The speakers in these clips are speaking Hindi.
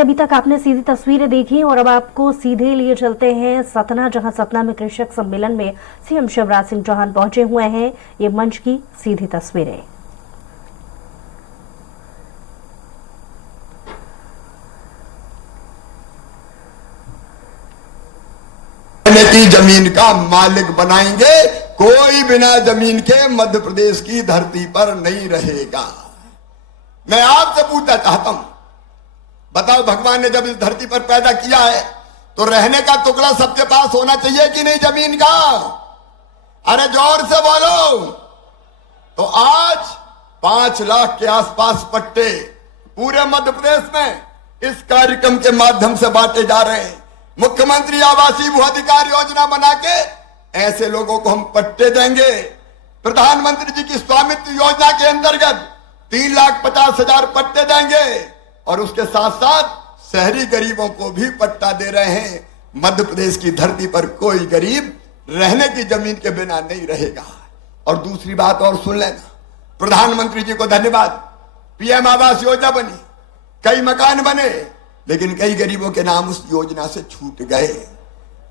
अभी तक आपने सीधी तस्वीरें देखी और अब आपको सीधे लिए चलते हैं सतना, जहां सतना में कृषक सम्मेलन में सीएम शिवराज सिंह चौहान पहुंचे हुए हैं। ये मंच की सीधी तस्वीरें। की जमीन का मालिक बनाएंगे, कोई बिना जमीन के मध्य प्रदेश की धरती पर नहीं रहेगा। मैं आपसे पूछना चाहता हूं, बताओ, भगवान ने जब इस धरती पर पैदा किया है तो रहने का टुकड़ा सबके पास होना चाहिए कि नहीं जमीन का? अरे जोर से बोलो। तो आज 5 लाख के आसपास पट्टे पूरे मध्य प्रदेश में इस कार्यक्रम के माध्यम से बांटे जा रहे हैं। मुख्यमंत्री आवासीय भू अधिकार योजना बना के ऐसे लोगों को हम पट्टे देंगे। प्रधानमंत्री जी की स्वामित्व योजना के अंतर्गत 3,50,000 पट्टे देंगे और उसके साथ साथ शहरी गरीबों को भी पट्टा दे रहे हैं। मध्य प्रदेश की धरती पर कोई गरीब रहने की जमीन के बिना नहीं रहेगा। और दूसरी बात और सुन लेना, प्रधानमंत्री जी को धन्यवाद, पीएम आवास योजना बनी, कई मकान बने, लेकिन कई गरीबों के नाम उस योजना से छूट गए।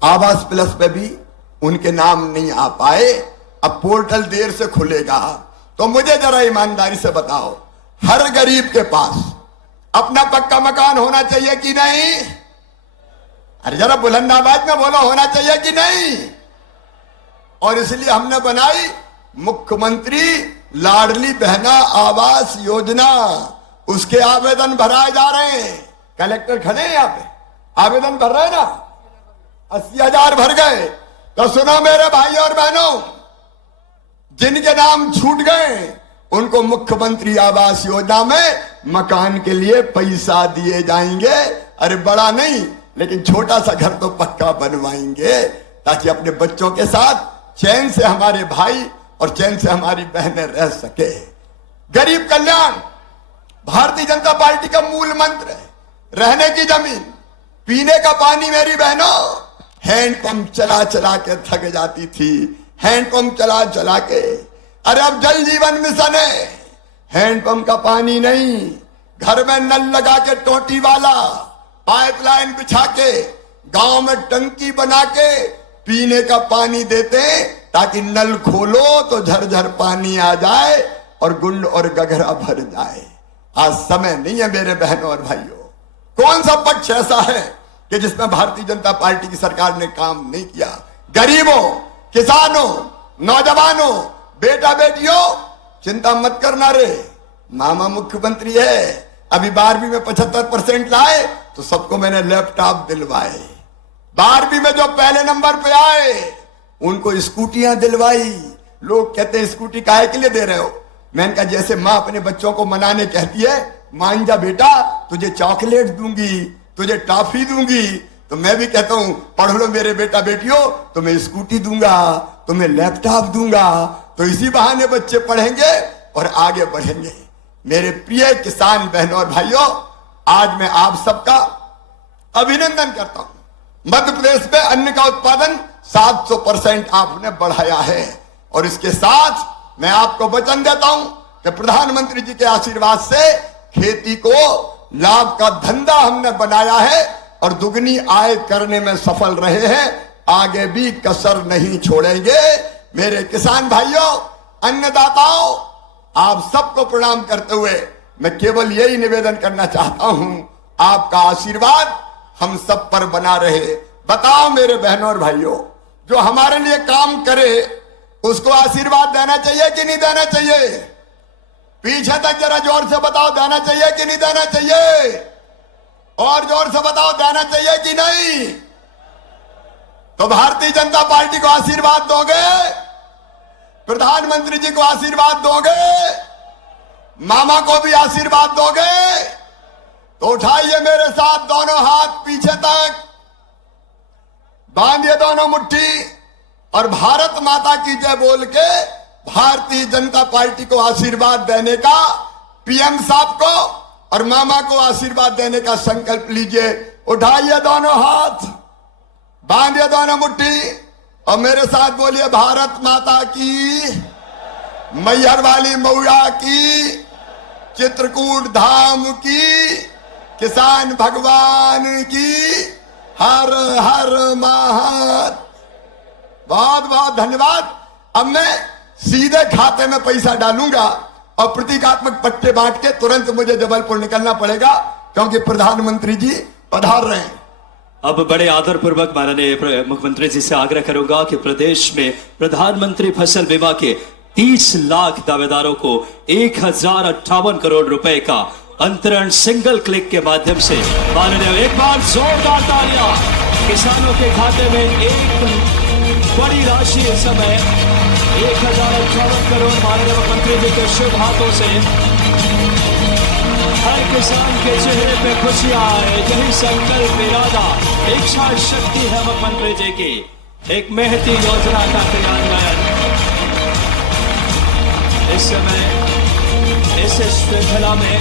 आवास प्लस पे भी उनके नाम नहीं आ पाए। अब पोर्टल देर से खुलेगा। तो मुझे जरा ईमानदारी से बताओ, हर गरीब के पास अपना पक्का मकान होना चाहिए कि नहीं? अरे जरा बुलंद आवाज में बोलो, होना चाहिए कि नहीं? और इसलिए हमने बनाई मुख्यमंत्री लाडली बहना आवास योजना। उसके आवेदन भराए जा रहे हैं। कलेक्टर खड़े हैं यहाँ पे, आवेदन भर रहे हैं ना, 80,000 भर गए। तो सुनो मेरे भाई और बहनों, जिनके नाम छूट गए उनको मुख्यमंत्री आवास योजना में मकान के लिए पैसा दिए जाएंगे। अरे बड़ा नहीं, लेकिन छोटा सा घर तो पक्का बनवाएंगे, ताकि अपने बच्चों के साथ चैन से हमारे भाई और चैन से हमारी बहनें रह सके। गरीब कल्याण भारतीय जनता पार्टी का मूल मंत्र है। रहने की जमीन, पीने का पानी। मेरी बहनों, हैंडपंप चला चला के थक जाती थी, हैंडपंप चला चला के। अरे अब जल जीवन मिशन है, हैंडपंप का पानी नहीं, घर में नल लगा के टोटी वाला, पाइपलाइन बिछा के, गांव में टंकी बना के पीने का पानी देते, ताकि नल खोलो तो झरझर पानी आ जाए और गुंड और गगरा भर जाए। आज समय नहीं है मेरे बहनों और भाइयों। कौन सा पक्ष ऐसा है कि जिसमें भारतीय जनता पार्टी की सरकार ने काम नहीं किया? गरीबों, किसानों, नौजवानों, बेटा बेटियों, चिंता मत करना रे, मामा मुख्यमंत्री है। अभी 12वीं में 75% लाए तो सबको मैंने लैपटॉप दिलवाए। 12वीं में जो पहले नंबर पे आए उनको स्कूटियां दिलवाई। लोग कहते हैं स्कूटी काहे के लिए दे रहे हो? मैंने कहा जैसे माँ अपने बच्चों को मनाने कहती है, मान जा बेटा, तुझे चॉकलेट दूंगी, तुझे टॉफी दूंगी, तो मैं भी कहता हूं पढ़ लो मेरे बेटा बेटियों, तुम्हें स्कूटी दूंगा, तुम्हें लैपटॉप दूंगा। तो इसी बहाने बच्चे पढ़ेंगे और आगे बढ़ेंगे। मेरे प्रिय किसान बहनों और भाइयों, आज मैं आप सबका अभिनंदन करता हूं। मध्य प्रदेश में अन्न का उत्पादन 700% आपने बढ़ाया है। और इसके साथ मैं आपको वचन देता हूं कि प्रधानमंत्री जी के आशीर्वाद से खेती को लाभ का धंधा हमने बनाया है और दुगनी आय करने में सफल रहे हैं। आगे भी कसर नहीं छोड़ेंगे। मेरे किसान भाइयों, अन्नदाताओं, आप सबको प्रणाम करते हुए मैं केवल यही निवेदन करना चाहता हूं, आपका आशीर्वाद हम सब पर बना रहे। बताओ मेरे बहनों और भाइयों, जो हमारे लिए काम करे उसको आशीर्वाद देना चाहिए कि नहीं देना चाहिए? पीछे तक जरा जोर से बताओ, देना चाहिए कि नहीं देना चाहिए? और जोर से बताओ, देना चाहिए कि नहीं? तो भारतीय जनता पार्टी को आशीर्वाद दोगे? प्रधानमंत्री जी को आशीर्वाद दोगे? मामा को भी आशीर्वाद दोगे? तो उठाइए मेरे साथ दोनों हाथ पीछे तक, बांधिए दोनों मुट्ठी और भारत माता की जय बोल के भारतीय जनता पार्टी को आशीर्वाद देने का, पीएम साहब को और मामा को आशीर्वाद देने का संकल्प लीजिए। उठाइए दोनों हाथ, बांधिए दोनों मुट्ठी और मेरे साथ बोलिए, भारत माता की, मैहर वाली मौया की, चित्रकूट धाम की, किसान भगवान की हर हर महादेव। बहुत बहुत धन्यवाद। अब मैं सीधे खाते में पैसा डालूंगा और प्रतीकात्मक पट्टे बांट के तुरंत मुझे जबलपुर निकलना पड़ेगा, क्योंकि प्रधानमंत्री जी पधार रहे हैं। अब बड़े आदर पूर्वक माननीय मुख्यमंत्री जी से आग्रह करूंगा कि प्रदेश में प्रधानमंत्री फसल बीमा के 30 लाख दावेदारों को 1058 करोड़ रुपए का अंतरण सिंगल क्लिक के माध्यम से माननीय, एक बार जोरदार तालियां। किसानों के खाते में एक बड़ी राशि इस समय 1058 करोड़ माननीय मुख्यमंत्री जी के शुभ हाथों से हर किसान के चेहरे पे खुशियां आए, यही संकल्प, इरादा, इच्छा शक्ति है मुख्यमंत्री जी की। एक महती योजना का क्रियान्वयन इस समय इस श्रृंखला में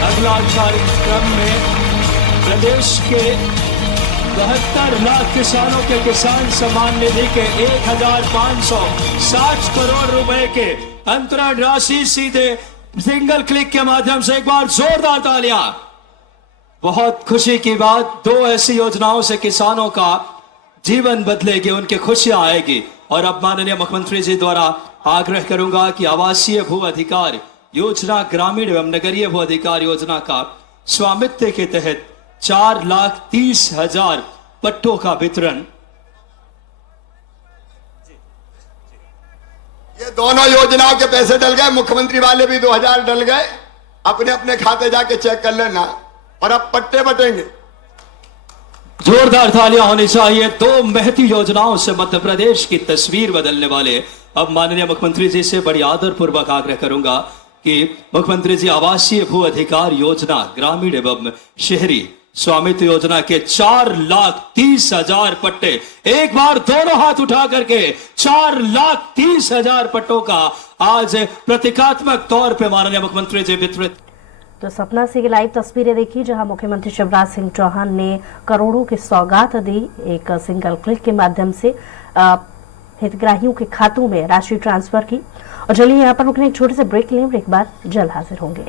अगला कार्यक्रम में प्रदेश के 72 लाख किसानों के किसान सम्मान निधि के 1560 करोड़ रुपए के अंतरण राशि सीधे सिंगल क्लिक के माध्यम से, एक बार जोरदार तालियां। बहुत खुशी की बात, 2 ऐसी योजनाओं से किसानों का जीवन बदलेगी, उनके खुशियां आएगी। और अब माननीय मुख्यमंत्री जी द्वारा आग्रह करूंगा कि आवासीय भू अधिकार योजना, ग्रामीण एवं नगरीय भू अधिकार योजना का स्वामित्व के तहत 4,30,000 पट्टों का वितरण। ये दोनों योजनाओं के पैसे डल गए, मुख्यमंत्री वाले भी 2000 डल गए। अपने अपने खाते जाके चेक कर लेना, और अब पट्टे बटेंगे। जोरदार तालियां होनी चाहिए। 2 महती योजनाओं से मध्य प्रदेश की तस्वीर बदलने वाले अब माननीय मुख्यमंत्री जी से बड़ी आदर पूर्वक आग्रह करूंगा कि मुख्यमंत्री जी आवासीय भू अधिकार योजना, ग्रामीण एवं शहरी स्वामित्व योजना के 4,30,000 पट्टे, एक बार दोनों हाथ उठा करके 4,30,000 पट्टों का आज प्रतीकात्मक तौर पे माननीय मुख्यमंत्री जी वितरित। तो सतना से लाइव तस्वीरें देखी, जहां मुख्यमंत्री शिवराज सिंह चौहान ने करोड़ों की सौगात दी। एक सिंगल क्लिक के माध्यम से हितग्राहियों के खातों में राशि ट्रांसफर की। और चलिए यहाँ पर रुकने एक छोटे से ब्रेक लें, ब्रेक बाद जल्द हाजिर होंगे।